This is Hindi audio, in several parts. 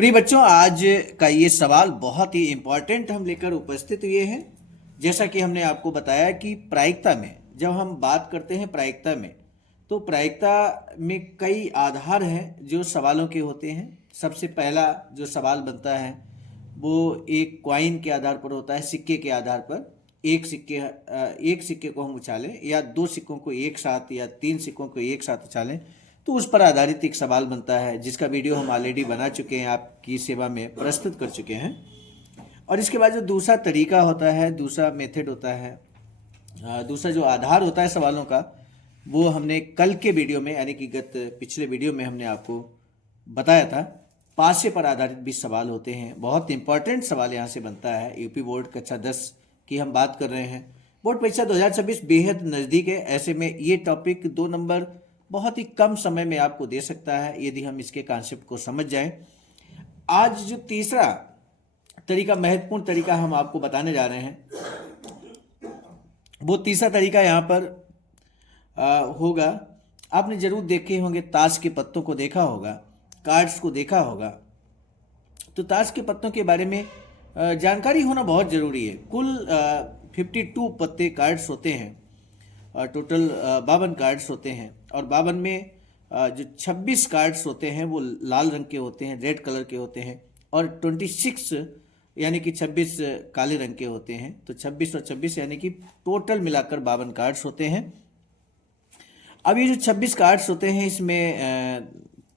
प्रिय बच्चों, आज का ये सवाल बहुत ही इम्पोर्टेंट हम लेकर उपस्थित हुए हैं। जैसा कि हमने आपको बताया कि प्रायिकता में जब हम बात करते हैं प्रायिकता में, तो प्रायिकता में कई आधार हैं जो सवालों के होते हैं। सबसे पहला जो सवाल बनता है वो एक कॉइन के आधार पर होता है, सिक्के के आधार पर। एक सिक्के को हम उछालें या दो सिक्कों को एक साथ या तीन सिक्कों को एक साथ उछालें तो उस पर आधारित एक सवाल बनता है, जिसका वीडियो हम ऑलरेडी बना चुके हैं, आपकी सेवा में प्रस्तुत कर चुके हैं। और इसके बाद जो दूसरा तरीका होता है, दूसरा मेथड होता है, दूसरा जो आधार होता है सवालों का, वो हमने कल के वीडियो में यानी कि पिछले वीडियो में हमने आपको बताया था। पासे पर आधारित भी सवाल होते हैं। बहुत इंपॉर्टेंट सवाल यहाँ से बनता है। यूपी बोर्ड कक्षा 10 की हम बात कर रहे हैं। बोर्ड परीक्षा 2026 बेहद नज़दीक है। ऐसे में ये टॉपिक 2 नंबर बहुत ही कम समय में आपको दे सकता है यदि हम इसके कॉन्सेप्ट को समझ जाएं। आज जो तीसरा तरीका, महत्वपूर्ण तरीका हम आपको बताने जा रहे हैं, वो तीसरा तरीका यहाँ पर होगा। आपने जरूर देखे होंगे, ताश के पत्तों को देखा होगा, कार्ड्स को देखा होगा। तो ताश के पत्तों के बारे में जानकारी होना बहुत ज़रूरी है। कुल 52 पत्ते कार्ड्स होते हैं, टोटल 52 कार्ड्स होते हैं। और 52 में जो 26 कार्ड्स होते हैं वो लाल रंग के होते हैं, रेड कलर के होते हैं। और 26 यानी कि 26 काले रंग के होते हैं। तो 26 और 26 यानी कि टोटल मिलाकर 52 कार्ड्स होते हैं। अब ये जो 26 कार्ड्स होते हैं, इसमें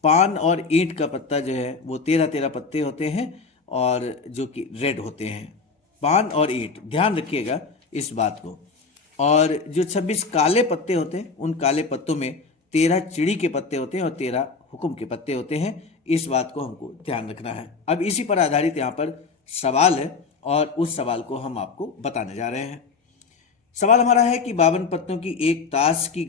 पान और ईंट का पत्ता जो है वो 13-13 पत्ते होते हैं, और जो कि रेड होते हैं। पान और ईंट, ध्यान रखिएगा इस बात को। और जो 26 काले पत्ते होते हैं, उन काले पत्तों में 13 चिड़ी के पत्ते होते हैं और 13 हुक्म के पत्ते होते हैं। इस बात को हमको ध्यान रखना है। अब इसी पर आधारित यहाँ पर सवाल है, और उस सवाल को हम आपको बताने जा रहे हैं। सवाल हमारा है कि 52 पत्तों की एक ताश की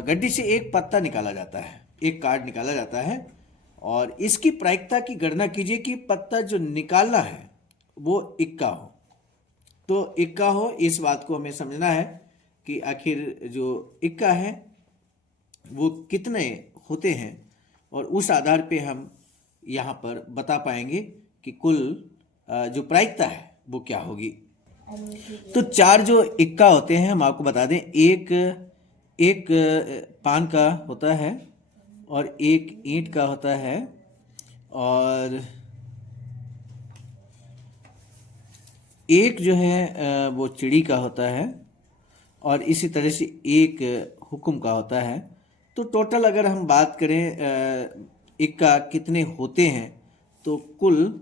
गड्डी से एक पत्ता निकाला जाता है, एक कार्ड निकाला जाता है, और इसकी प्रायिकता की गणना कीजिए कि पत्ता जो निकालना है वो इक्का हो। तो इक्का हो, इस बात को हमें समझना है कि आखिर जो इक्का है वो कितने होते हैं, और उस आधार पे हम यहाँ पर बता पाएंगे कि कुल जो प्रायिकता है वो क्या होगी। तो 4 जो इक्का होते हैं हम आपको बता दें। एक पान का होता है, और एक ईंट का होता है, और एक जो है वो चिड़ी का होता है, और इसी तरह से एक हुक्म का होता है। तो टोटल अगर हम बात करें इक्का कितने होते हैं, तो कुल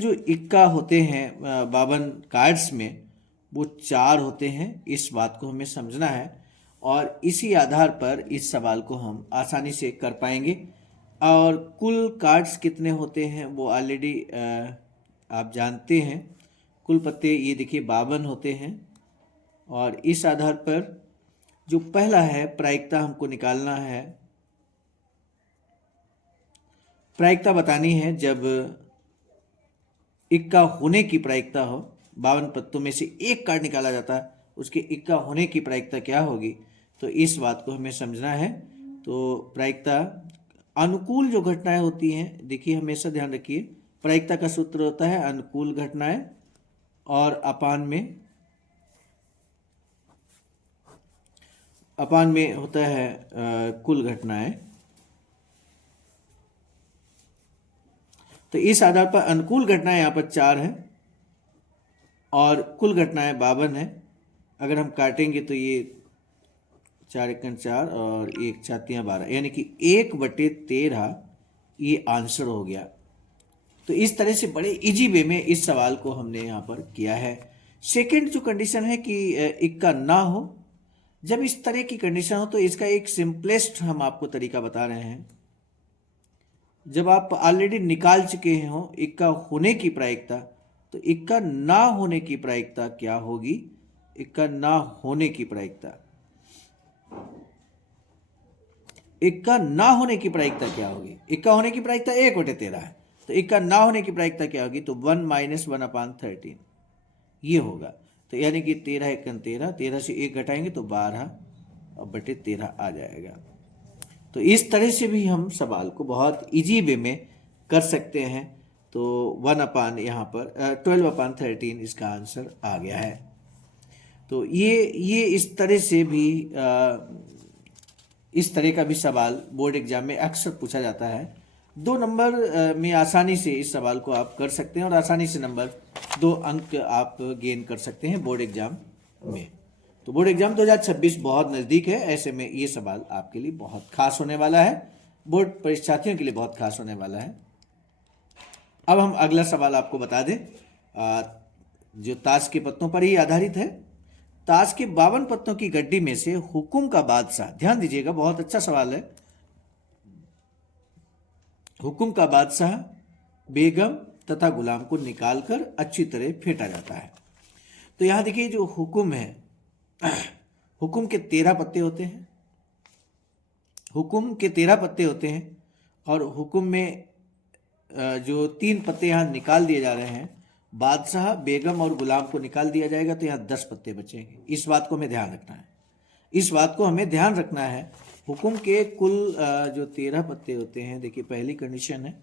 जो इक्का होते हैं 52 कार्ड्स में, वो 4 होते हैं। इस बात को हमें समझना है, और इसी आधार पर इस सवाल को हम आसानी से कर पाएंगे। और कुल कार्ड्स कितने होते हैं वो ऑलरेडी आप जानते हैं। कुल पत्ते ये देखिए 52 होते हैं, और इस आधार पर जो पहला है प्रायिकता हमको निकालना है। प्रायिकता बतानी है जब इक्का होने की प्रायिकता हो। 52 पत्तों में से एक कार्ड निकाला जाता है, उसके इक्का होने की प्रायिकता क्या होगी, तो इस बात को हमें समझना है। तो प्रायिकता, अनुकूल जो घटनाएं होती हैं, देखिए हमेशा ध्यान रखिए, प्रायिकता का सूत्र होता है अनुकूल घटनाएं, और अपान में होता है कुल घटनाएं। तो इस आधार पर अनुकूल घटनाएं यहाँ पर 4 है, और कुल घटनाएं 52 है। अगर हम काटेंगे तो ये 4 एकन 4 और 1 4 12, यानी कि 1/13 ये आंसर हो गया। तो इस तरह से बड़े इजी वे में इस सवाल को हमने यहाँ पर किया है। सेकंड जो कंडीशन है कि इक्का ना हो, जब इस तरह की कंडीशन हो तो इसका एक सिंपलेस्ट हम आपको तरीका बता रहे हैं। जब आप ऑलरेडी निकाल चुके हो इक्का होने की प्रायिकता, तो इक्का ना होने की प्रायिकता क्या होगी। इक्का ना होने की प्रायिकता, इक्का ना होने की प्रायिकता क्या होगी। इक्का होने की प्रायिकता 1/13 है, तो इक्का ना होने की प्रायिकता क्या होगी, तो 1 - 1/13 ये होगा। तो यानी कि 13 एकन 13, 13 से 1 घटाएंगे तो 12/13 आ जाएगा। तो इस तरह से भी हम सवाल को बहुत इजी वे में कर सकते हैं। तो 1 अपान यहाँ पर 12/13 इसका आंसर आ गया है। तो ये इस तरह से भी इस तरह का भी सवाल बोर्ड एग्जाम में अक्सर पूछा जाता है। 2 नंबर में आसानी से इस सवाल को आप कर सकते हैं और आसानी से नंबर 2 अंक आप गेन कर सकते हैं बोर्ड एग्जाम में। तो बोर्ड एग्जाम 2026 बहुत नज़दीक है, ऐसे में ये सवाल आपके लिए बहुत खास होने वाला है, बोर्ड परीक्षार्थियों के लिए बहुत खास होने वाला है। अब हम अगला सवाल आपको बता दें, जो ताश के पत्तों पर ही आधारित है। ताश के 52 पत्तों की गड्डी में से हुकुम का बादशाह, ध्यान दीजिएगा बहुत अच्छा सवाल है, हुकुम का बादशाह बेगम तथा गुलाम को निकालकर अच्छी तरह फेंटा जाता है। तो यहां देखिए जो हुकुम है, हुकुम के 13 पत्ते होते हैं, हुकुम के 13 पत्ते होते हैं और हुकुम में जो 3 पत्ते यहाँ निकाल दिए जा रहे हैं, बादशाह बेगम और गुलाम को निकाल दिया जाएगा तो यहाँ 10 पत्ते बचेंगे। इस बात को हमें ध्यान रखना है, इस बात को हमें ध्यान रखना है। हुकुम के कुल जो 13 पत्ते होते हैं, देखिए पहली कंडीशन है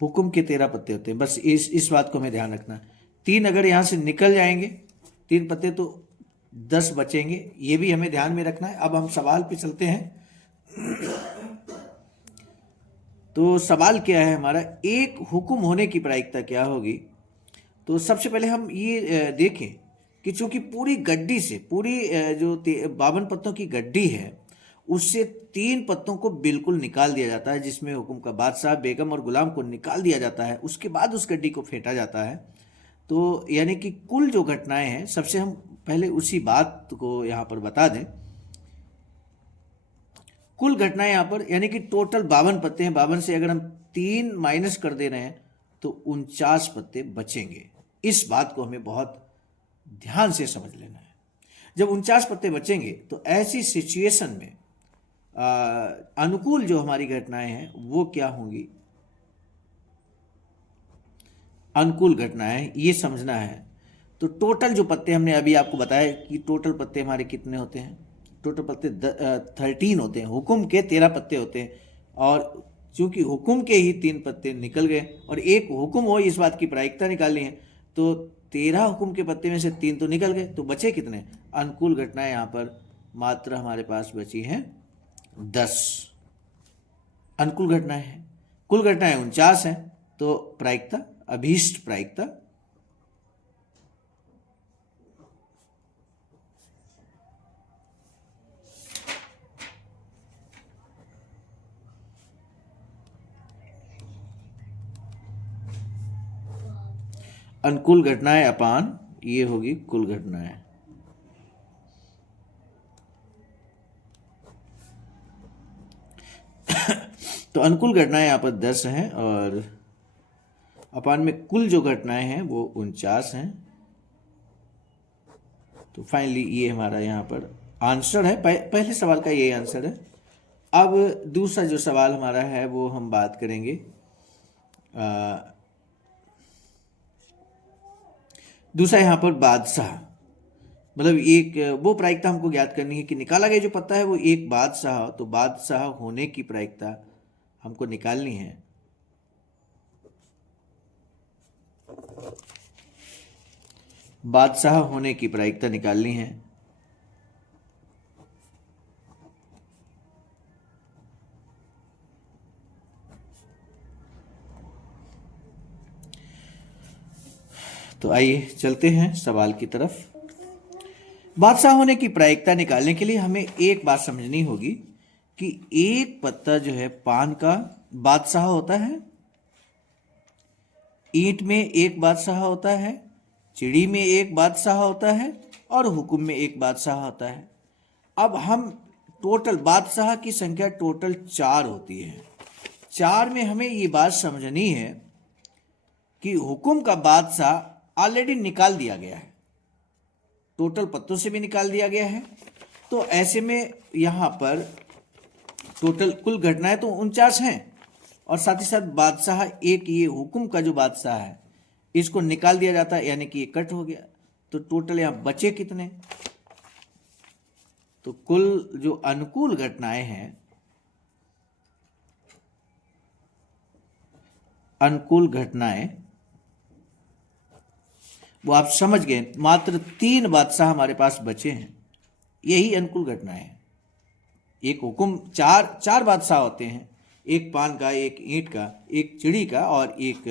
हुकुम के 13 पत्ते होते हैं, बस इस बात को हमें ध्यान रखना है। 3 अगर यहाँ से निकल जाएंगे 3 पत्ते तो 10 बचेंगे, ये भी हमें ध्यान में रखना है। अब हम सवाल पे चलते हैं। तो सवाल क्या है हमारा, एक हुक्म होने की प्रायिकता क्या होगी। तो सबसे पहले हम ये देखें कि चूंकि पूरी गड्डी से, पूरी जो 52 पत्तों की गड्डी है उससे 3 पत्तों को बिल्कुल निकाल दिया जाता है, जिसमें हुक्म का बादशाह बेगम और गुलाम को निकाल दिया जाता है, उसके बाद उस गड्डी को फेंटा जाता है। तो यानी कि कुल जो घटनाएं हैं, सबसे हम पहले उसी बात को यहाँ पर बता दें। कुल घटनाएं यहाँ पर यानी कि टोटल 52 पत्ते हैं, 52 से अगर हम 3 माइनस कर दे रहे हैं तो 49 पत्ते बचेंगे। इस बात को हमें बहुत ध्यान से समझ लेना है। जब 49 पत्ते बचेंगे तो ऐसी सिचुएशन में अनुकूल जो हमारी घटनाएं हैं वो क्या होंगी, अनुकूल घटनाएं ये समझना है। तो टोटल जो पत्ते हमने अभी आपको बताया कि टोटल पत्ते हमारे कितने होते हैं, टोटल पत्ते 13 होते हैं, हुकुम के 13 पत्ते होते हैं। और चूंकि हुकुम के ही 3 पत्ते निकल गए और एक हुकुम हो, इस बात की प्रायिकता निकालनी है, तो 13 हुकुम के पत्ते में से 3 तो निकल गए, तो बचे कितने, अनुकूल घटनाएं यहाँ पर मात्र हमारे पास बची हैं 10 अनुकूल घटनाएं हैं। कुल घटनाएं 49 हैं, तो प्रायिकता, अभीष्ट प्रायिकता अनुकूल घटनाएं अपान ये होगी कुल घटनाएं। तो अनुकूल घटनाएं यहाँ पर 10 हैं और अपान में कुल जो घटनाएं हैं वो 49 हैं। तो फाइनली ये हमारा यहाँ पर आंसर है, पहले सवाल का ये आंसर है। अब दूसरा जो सवाल हमारा है वो हम बात करेंगे, दूसरा यहाँ पर बादशाह, मतलब एक वो प्रायिकता हमको ज्ञात करनी है कि निकाला गया जो पत्ता है वो एक बादशाह, तो बादशाह होने की प्रायिकता हमको निकालनी है। बादशाह होने की प्रायिकता निकालनी है। तो आइए चलते हैं सवाल की तरफ। बादशाह होने की प्रायिकता निकालने के लिए हमें एक बात समझनी होगी कि एक पत्ता जो है पान का बादशाह होता है, ईंट में एक बादशाह होता है, चिड़ी में एक बादशाह होता है और हुकुम में एक बादशाह होता है। अब हम टोटल बादशाह की संख्या टोटल 4 होती है। 4 में हमें ये बात समझनी है कि हुकुम का बादशाह ऑलरेडी निकाल दिया गया है, टोटल पत्तों से भी निकाल दिया गया है। तो ऐसे में यहाँ पर टोटल कुल घटनाएं तो 49 हैं और साथ ही साथ बादशाह एक, ये हुकुम का जो बादशाह है इसको निकाल दिया जाता है, यानी कि ये कट हो गया। तो टोटल यहाँ बचे कितने, तो कुल जो अनुकूल घटनाएं हैं, अनुकूल घटनाएं, वो आप समझ गए, मात्र 3 बादशाह हमारे पास बचे हैं, यही अनुकूल घटनाएं हैं। एक हुक्म, चार बादशाह होते हैं, एक पान का, एक ईंट का, एक चिड़ी का और एक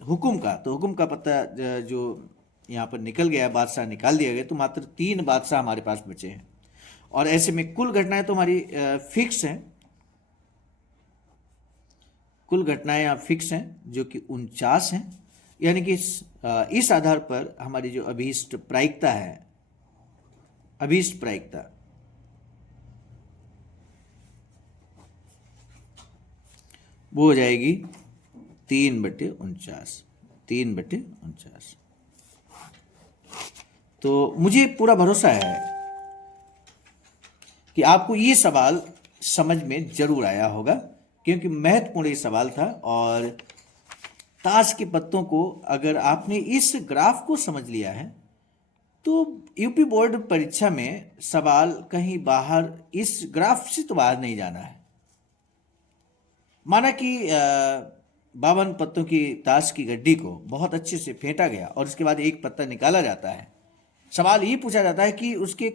हुक्म का। तो हुक्म का पत्ता जो यहाँ पर निकल गया, बादशाह निकाल दिया गया, तो मात्र 3 बादशाह हमारे पास बचे हैं। और ऐसे में कुल घटनाएं तो हमारी फिक्स हैं, कुल घटनाएं यहाँ फिक्स हैं जो कि 49 हैं। यानी कि इस आधार पर हमारी जो अभीष्ट प्रायिकता है, अभीष्ट प्रायिकता वो हो जाएगी 3/49, 3/49। तो मुझे पूरा भरोसा है कि आपको ये सवाल समझ में जरूर आया होगा, क्योंकि महत्वपूर्ण ये सवाल था। और ताश के पत्तों को अगर आपने इस ग्राफ को समझ लिया है तो यूपी बोर्ड परीक्षा में सवाल कहीं बाहर इस ग्राफ से तो बाहर नहीं जाना है। माना कि 52 पत्तों की ताश की गड्डी को बहुत अच्छे से फेंटा गया और उसके बाद एक पत्ता निकाला जाता है। सवाल ये पूछा जाता है कि उसके,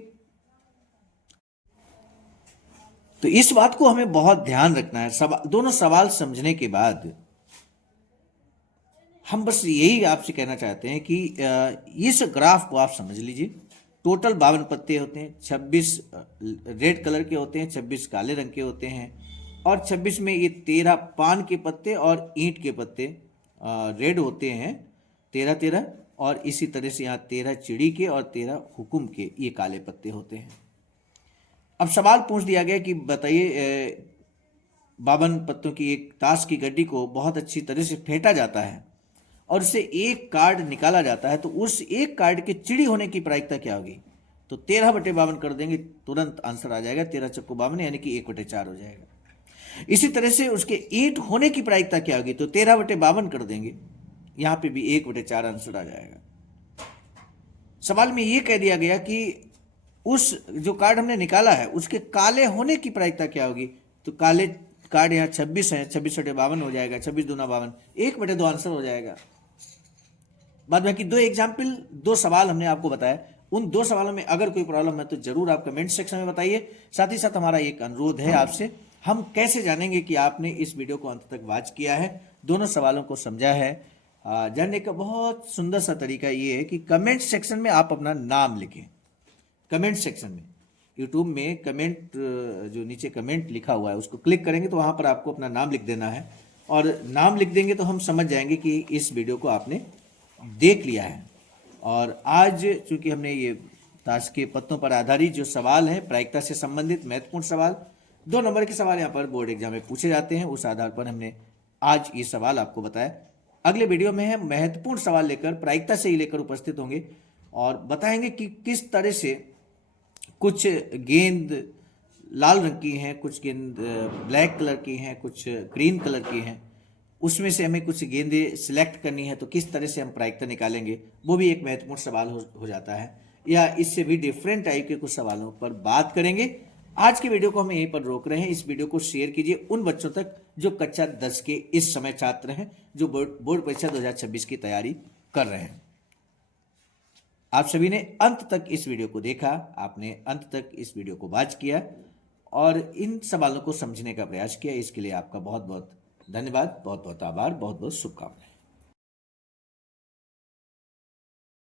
तो इस बात को हमें बहुत ध्यान रखना है। दोनों सवाल समझने के बाद हम बस यही आपसे कहना चाहते हैं कि इस ग्राफ को आप समझ लीजिए। टोटल 52 पत्ते होते हैं, 26 रेड कलर के होते हैं, 26 काले रंग के होते हैं, और 26 में ये 13 पान के पत्ते और ईंट के पत्ते रेड होते हैं, 13, और इसी तरह से यहाँ 13 चिड़ी के और 13 हुकुम के ये काले पत्ते होते हैं। अब सवाल पूछ दिया गया कि बताइए 52 पत्तों की एक ताश की गड्डी को बहुत अच्छी तरह से फेंटा जाता है और उससे एक कार्ड निकाला जाता है, तो उस एक कार्ड के चिड़ी होने की प्रायिकता क्या होगी? तो 13/52 कर देंगे, तुरंत आंसर आ जाएगा, 13 चक्कू 52 यानी कि 1/4 हो जाएगा। इसी तरह से उसके ईंट होने की प्रायिकता क्या होगी? तो 13/52 कर देंगे, यहां पे भी 1/4 आंसर आ जाएगा। सवाल में यह कह दिया गया कि उस जो कार्ड हमने निकाला है उसके काले होने की प्रायिकता क्या होगी? तो काले कार्ड यहाँ 26 है, 26/52 हो जाएगा, 26 दूना 52, 1/2 आंसर हो जाएगा। बाद बाकी 2 एग्जाम्पल, 2 सवाल हमने आपको बताया। उन 2 सवालों में अगर कोई प्रॉब्लम है तो जरूर आप कमेंट सेक्शन में बताइए। साथ ही साथ हमारा एक अनुरोध है आपसे, हम कैसे जानेंगे कि आपने इस वीडियो को अंत तक वॉच किया है, दोनों सवालों को समझा है? जानने का बहुत सुंदर सा तरीका ये है कि कमेंट सेक्शन में आप अपना नाम लिखें। कमेंट सेक्शन में यूट्यूब में कमेंट, जो नीचे कमेंट लिखा हुआ है उसको क्लिक करेंगे तो वहाँ पर आपको अपना नाम लिख देना है, और नाम लिख देंगे तो हम समझ जाएंगे कि इस वीडियो को आपने देख लिया है। और आज चूंकि हमने ये ताश के पत्तों पर आधारित जो सवाल है, प्रायिकता से संबंधित महत्वपूर्ण सवाल, 2 नंबर के सवाल यहाँ पर बोर्ड एग्जाम में पूछे जाते हैं, उस आधार पर हमने आज ये सवाल आपको बताया। अगले वीडियो में हम महत्वपूर्ण सवाल लेकर, प्रायिकता से ही लेकर उपस्थित होंगे और बताएंगे कि किस तरह से कुछ गेंद लाल रंग की हैं, कुछ गेंद ब्लैक कलर की हैं, कुछ ग्रीन कलर की हैं, उसमें से हमें कुछ गेंदें सिलेक्ट करनी है, तो किस तरह से हम प्रायिकता निकालेंगे, वो भी एक महत्वपूर्ण सवाल हो जाता है। या इससे भी डिफरेंट टाइप के कुछ सवालों पर बात करेंगे। आज की वीडियो को हम यहीं पर रोक रहे हैं। इस वीडियो को शेयर कीजिए उन बच्चों तक जो कक्षा 10 के इस समय छात्र हैं, जो बोर्ड परीक्षा 2026 की तैयारी कर रहे हैं। आप सभी ने अंत तक इस वीडियो को देखा, आपने अंत तक इस वीडियो को वॉच किया और इन सवालों को समझने का प्रयास किया, इसके लिए आपका बहुत बहुत धन्यवाद, बहुत बहुत आभार, बहुत बहुत शुभकामनाएं।